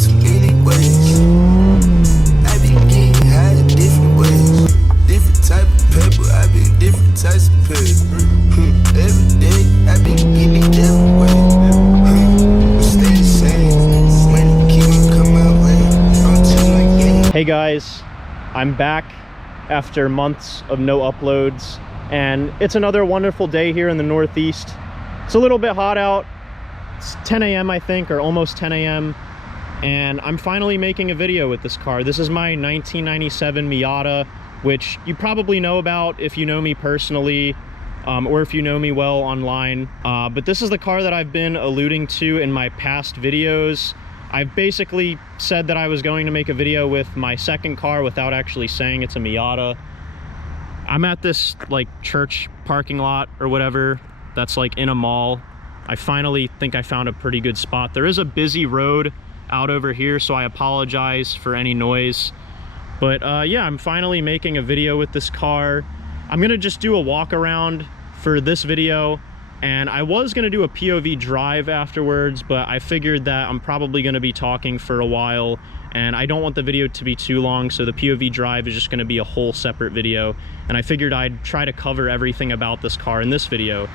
too many ways. I be getting high in different ways. Different type of paper, I be different types of paper. Every day, I be getting it different ways. Stay the same. When the keep come my way, I'm too like yeah. Hey guys, I'm back after months of no uploads, and it's another wonderful day here in the Northeast. It's a little bit hot out. It's 10 a.m. I think, or almost 10 a.m. and I'm finally making a video with this car. This is my 1997 MIATA, which you probably know about if you know me personally, or if you know me well online. But this is the car that I've been alluding to in my past videos. I've basically said that I was going to make a video with my second car without actually saying it's a MIATA. I'm at this like church parking lot or whatever that's like in a mall. I finally think I found a pretty good spot. There is a busy road out over here, so I apologize for any noise. But yeah, I'm finally making a video with this car. I'm gonna just do a walk around for this video, and I was gonna do a POV drive afterwards, but I figured that I'm probably gonna be talking for a while and I don't want the video to be too long, so the POV drive is just gonna be a whole separate video. And I figured I'd try to cover everything about this car in this video.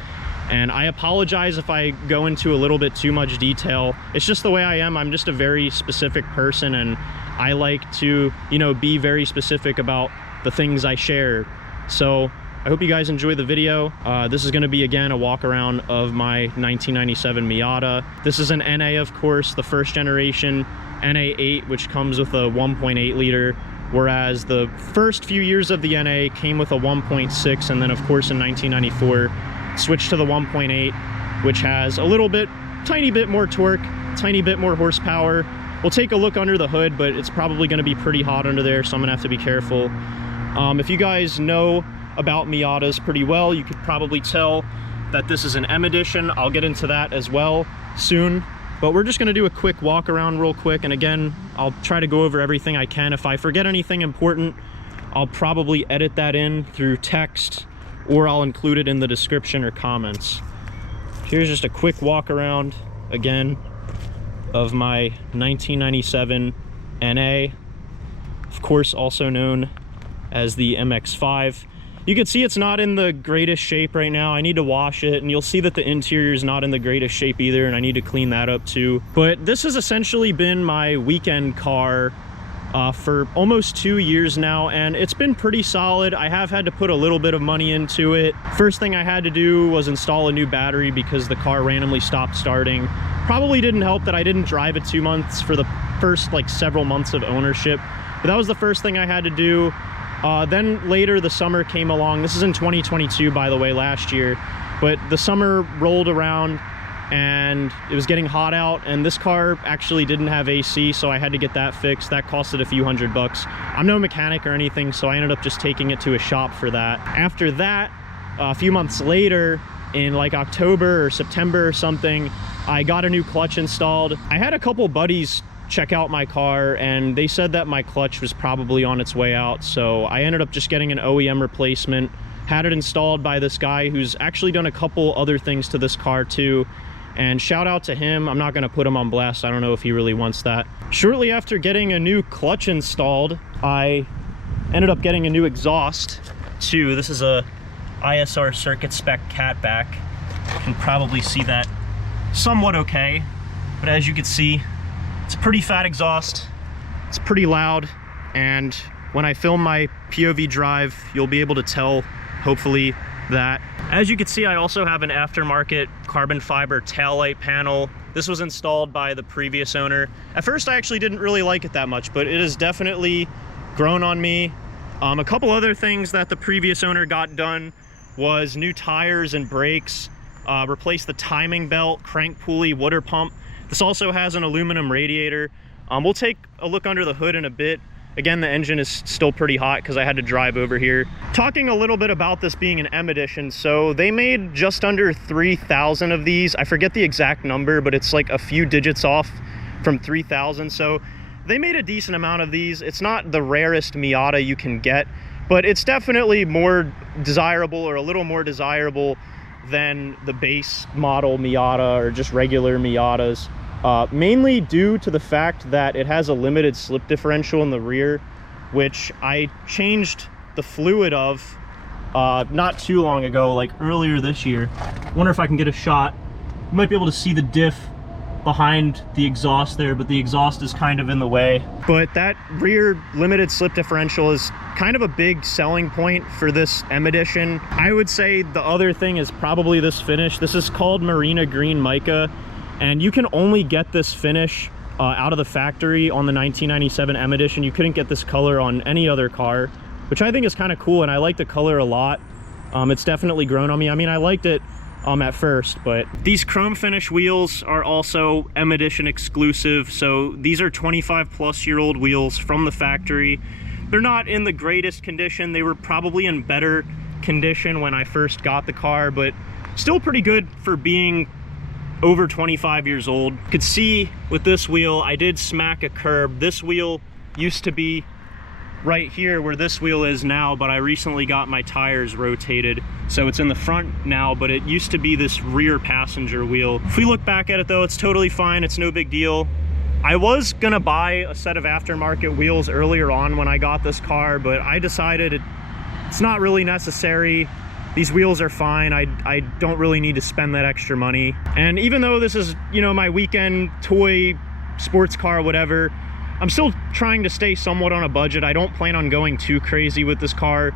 And I apologize if I go into a little bit too much detail. It's just the way I am. I'm just a very specific person, and I like to, you know, be very specific about the things I share. So I hope you guys enjoy the video. This is gonna be, again, a walk around of my 1997 MIATA. This is an NA, of course, the first generation NA8, which comes with a 1.8 liter, whereas the first few years of the NA came with a 1.6, and then of course in 1994, switched to the 1.8, which has a little bit, tiny bit more torque, tiny bit more horsepower. We'll take a look under the hood, but it's probably gonna be pretty hot under there, so I'm gonna have to be careful. If you guys know about MIATAs pretty well, you could probably tell that this is an M edition. I'll get into that as well soon, but we're just gonna do a quick walk around real quick. And again, I'll try to go over everything I can. If I forget anything important, I'll probably edit that in through text, or I'll include it in the description or comments. Here's just a quick walk around, again, of my 1997 NA, of course also known as the MX-5. You can see it's not in the greatest shape right now. I need to wash it, and you'll see that the interior is not in the greatest shape either, and I need to clean that up too. But this has essentially been my weekend car for almost 2 years now, and it's been pretty solid. I have had to put a little bit of money into it. First thing I had to do was install a new battery because the car randomly stopped starting. Probably didn't help that I didn't drive it 2 months for the first like several months of ownership, but that was the first thing I had to do. Then later the summer came along. This is in 2022, by the way, last year, but the summer rolled around and it was getting hot out, and this car actually didn't have AC, so I had to get that fixed. That costed a few $100. I'm no mechanic or anything, so I ended up just taking it to a shop for that. After that, a few months later, in like October or September or something, I got a new clutch installed. I had a couple buddies check out my car, and they said that my clutch was probably on its way out, so I ended up just getting an OEM replacement. Had it installed by this guy who's actually done a couple other things to this car too, and shout out to him. I'm not going to put him on blast. I don't know if he really wants that. Shortly after getting a new clutch installed, I ended up getting a new exhaust too. This is a ISR circuit spec catback. You can probably see that somewhat okay, but as you can see, it's a pretty fat exhaust. It's pretty loud, and when I film my POV drive, you'll be able to tell, hopefully, that. As you can see, I also have an aftermarket carbon fiber taillight panel. This was installed by the previous owner. At first, I actually didn't really like it that much, but it has definitely grown on me. A couple other things that the previous owner got done was new tires and brakes, replaced the timing belt, crank pulley, water pump. This also has an aluminum radiator. We'll take a look under the hood in a bit. Again, the engine is still pretty hot because I had to drive over here. Talking a little bit about this being an M edition, so they made just under 3,000 of these. I forget the exact number, but it's like a few digits off from 3,000. So they made a decent amount of these. It's not the rarest MIATA you can get, but it's definitely more desirable, or a little more desirable, than the base model MIATA or just regular MIATAs. mainly due to the fact that it has a limited slip differential in the rear, which I changed the fluid of not too long ago, like earlier this year. Wonder if I can get a shot. You might be able to see the diff behind the exhaust there, but the exhaust is kind of in the way. But that rear limited slip differential is kind of a big selling point for this M Edition. I would say the other thing is probably this finish. This is called Marina Green Mica, and you can only get this finish out of the factory on the 1997 M Edition. You couldn't get this color on any other car, which I think is kind of cool, and I like the color a lot. It's definitely grown on me. I mean, I liked it at first, but these chrome finish wheels are also M Edition exclusive. So these are 25-plus-year-old wheels from the factory. They're not in the greatest condition. They were probably in better condition when I first got the car, but still pretty good for being over 25 years old. You could see with this wheel, I did smack a curb. This wheel used to be right here where this wheel is now, but I recently got my tires rotated, so it's in the front now, but it used to be this rear passenger wheel. If we look back at it though, it's totally fine. It's no big deal. I was gonna buy a set of aftermarket wheels earlier on when I got this car, but I decided it's not really necessary. These wheels are fine. I don't really need to spend that extra money. And even though this is, you know, my weekend toy, sports car, whatever, I'm still trying to stay somewhat on a budget. I don't plan on going too crazy with this car,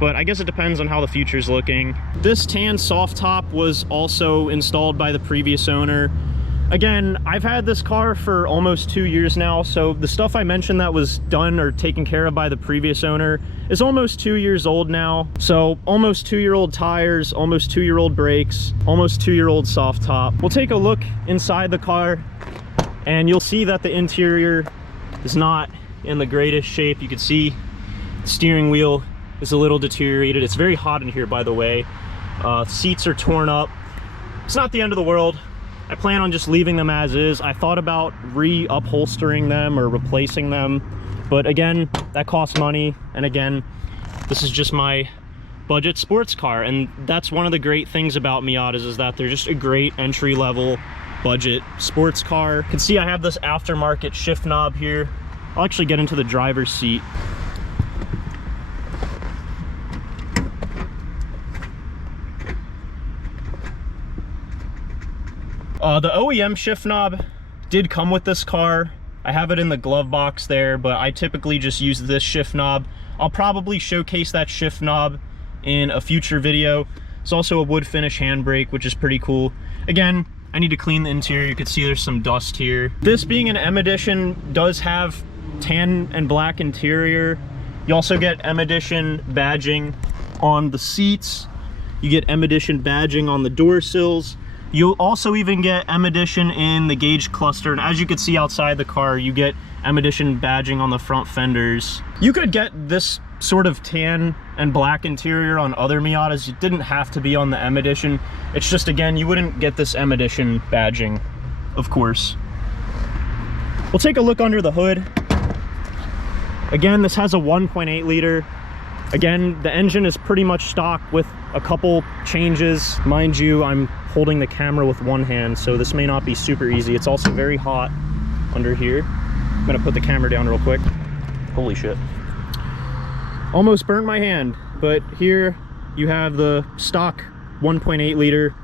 but I guess it depends on how the future's looking. This tan soft top was also installed by the previous owner. Again, I've had this car for almost 2 years now, so the stuff I mentioned that was done or taken care of by the previous owner is almost 2 years old now. So almost 2-year-old tires, almost 2-year-old brakes, almost 2-year-old soft top. We'll take a look inside the car and you'll see that the interior is not in the greatest shape. You can see the steering wheel is a little deteriorated. It's very hot in here, by the way. Seats are torn up. It's not the end of the world. I plan on just leaving them as is. I thought about re-upholstering them or replacing them, but again, that costs money. And again, this is just my budget sports car, and that's one of the great things about MIATAs, is that they're just a great entry-level budget sports car. You can see I have this aftermarket shift knob here. I'll actually get into the driver's seat. The OEM shift knob did come with this car. I have it in the glove box there, but I typically just use this shift knob. I'll probably showcase that shift knob in a future video. It's also a wood finish handbrake, which is pretty cool. Again, I need to clean the interior. You can see there's some dust here. This being an M Edition does have tan and black interior. You also get M Edition badging on the seats. You get M Edition badging on the door sills. You'll also even get M Edition in the gauge cluster, and as you can see outside the car, you get M Edition badging on the front fenders. You could get this sort of tan and black interior on other MIATAs. It didn't have to be on the M Edition. It's just, again, you wouldn't get this M Edition badging, of course. We'll take a look under the hood. Again, this has a 1.8 liter. Again, the engine is pretty much stock with a couple changes. Mind you, I'm holding the camera with one hand, so this may not be super easy. It's also very hot under here. I'm gonna put the camera down real quick. Holy shit. Almost burnt my hand, but here you have the stock 1.8 liter.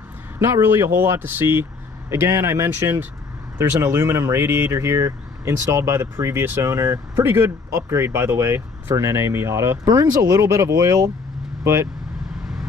Not really a whole lot to see. Again, I mentioned there's an aluminum radiator here installed by the previous owner. Pretty good upgrade, by the way, for an NA MIATA. Burns a little bit of oil, but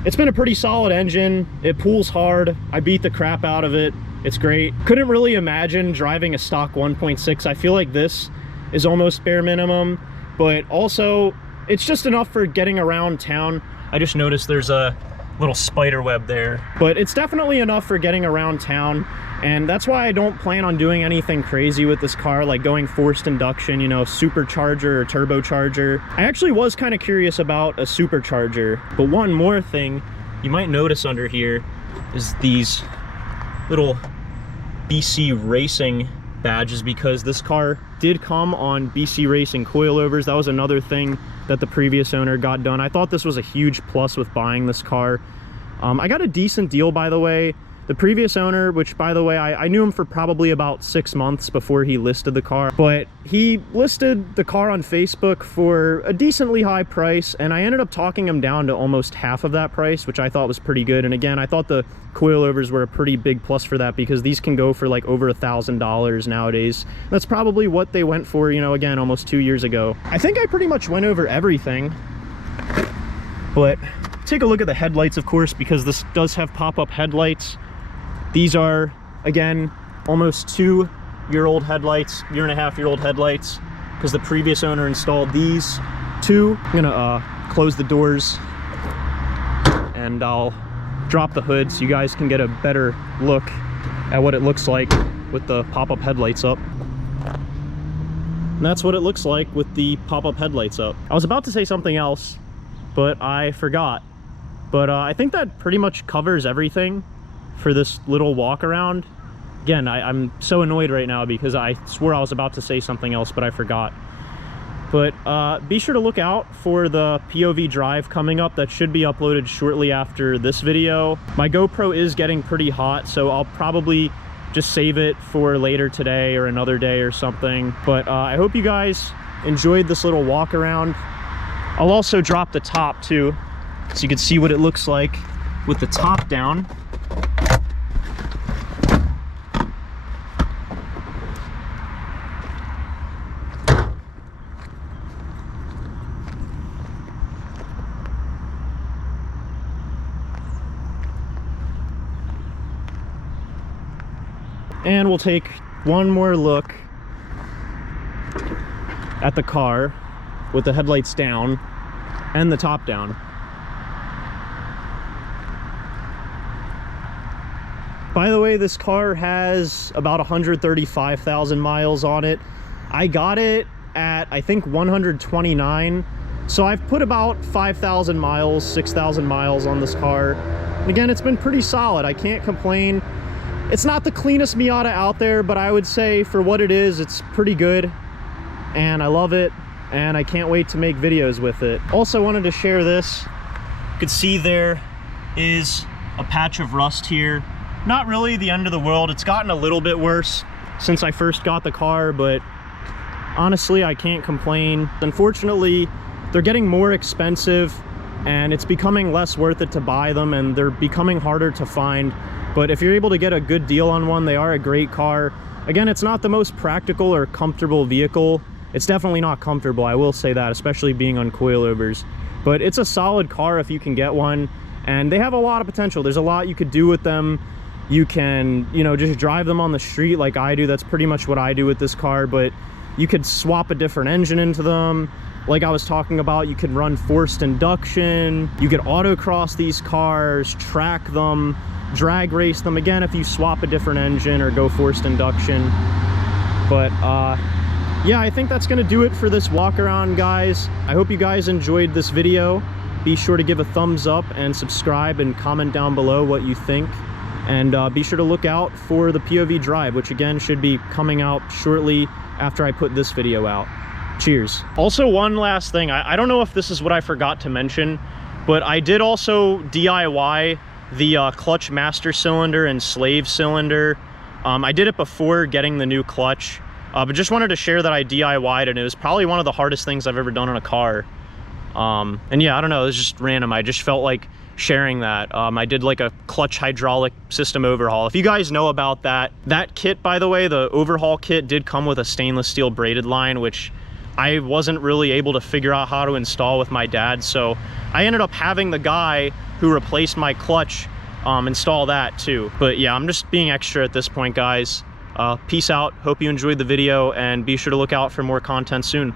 it's been a pretty solid engine. It pulls hard. I beat the crap out of it. It's great. Couldn't really imagine driving a stock 1.6. I feel like this is almost bare minimum, but also it's just enough for getting around town. I just noticed there's a little spider web there, but it's definitely enough for getting around town. And that's why I don't plan on doing anything crazy with this car, like going forced induction, you know, supercharger or turbocharger. I actually was kind of curious about a supercharger. But one more thing you might notice under here is these little BC Racing badges, because this car did come on BC Racing coilovers. That was another thing that the previous owner got done. I thought this was a huge plus with buying this car. I got a decent deal, by the way. The previous owner, which by the way, I knew him for probably about 6 months before he listed the car, but he listed the car on Facebook for a decently high price, and I ended up talking him down to almost half of that price, which I thought was pretty good. And again, I thought the coilovers were a pretty big plus for that, because these can go for like over $1,000 nowadays. That's probably what they went for, you know, again, almost 2 years ago. I think I pretty much went over everything, but take a look at the headlights, of course, because this does have pop-up headlights. These are, again, almost 2-year-old headlights, 1.5-year-old headlights, because the previous owner installed these two. I'm gonna close the doors and I'll drop the hood so you guys can get a better look at what it looks like with the pop-up headlights up. And that's what it looks like with the pop-up headlights up. I was about to say something else, but I forgot. But I think that pretty much covers everything for this little walk around. Again, I'm so annoyed right now because I swore I was about to say something else, but I forgot. But be sure to look out for the POV drive coming up. That should be uploaded shortly after this video. My GoPro is getting pretty hot, so I'll probably just save it for later today or another day or something. But I hope you guys enjoyed this little walk around. I'll also drop the top too, so you can see what it looks like with the top down. And we'll take one more look at the car with the headlights down and the top down. By the way, this car has about 135,000 miles on it. I got it at, I think, 129. So I've put about 5,000 miles, 6,000 miles on this car. And again, it's been pretty solid. I can't complain. It's not the cleanest Miata out there, but I would say for what it is, it's pretty good. And I love it. And I can't wait to make videos with it. Also wanted to share this. You can see there is a patch of rust here. Not really the end of the world. It's gotten a little bit worse since I first got the car, but honestly, I can't complain. Unfortunately, they're getting more expensive and it's becoming less worth it to buy them, and they're becoming harder to find. But if you're able to get a good deal on one, they are a great car. Again, it's not the most practical or comfortable vehicle. It's definitely not comfortable, I will say that, especially being on coilovers. But it's a solid car if you can get one, and they have a lot of potential. There's a lot you could do with them. You can, you know, just drive them on the street like I do. That's pretty much what I do with this car, but you could swap a different engine into them. Like I was talking about, you could run forced induction. You could autocross these cars, track them, drag race them, again, if you swap a different engine or go forced induction. But yeah, I think that's gonna do it for this walk around, guys. I hope you guys enjoyed this video. Be sure to give a thumbs up and subscribe and comment down below what you think. And be sure to look out for the POV drive, which again should be coming out shortly after I put this video out. Cheers. Also, one last thing, I don't know if this is what I forgot to mention, but I did also DIY the clutch master cylinder and slave cylinder. I did it before getting the new clutch, but just wanted to share that I DIY'd it, and it was probably one of the hardest things I've ever done on a car. And yeah, I don't know, it was just random. I just felt like sharing that. I did like a clutch hydraulic system overhaul. If you guys know about that kit, by the way, the overhaul kit did come with a stainless steel braided line, which I wasn't really able to figure out how to install with my dad, so I ended up having the guy who replaced my clutch install that too. But yeah, I'm just being extra at this point, guys. Peace out, hope you enjoyed the video, and be sure to look out for more content soon.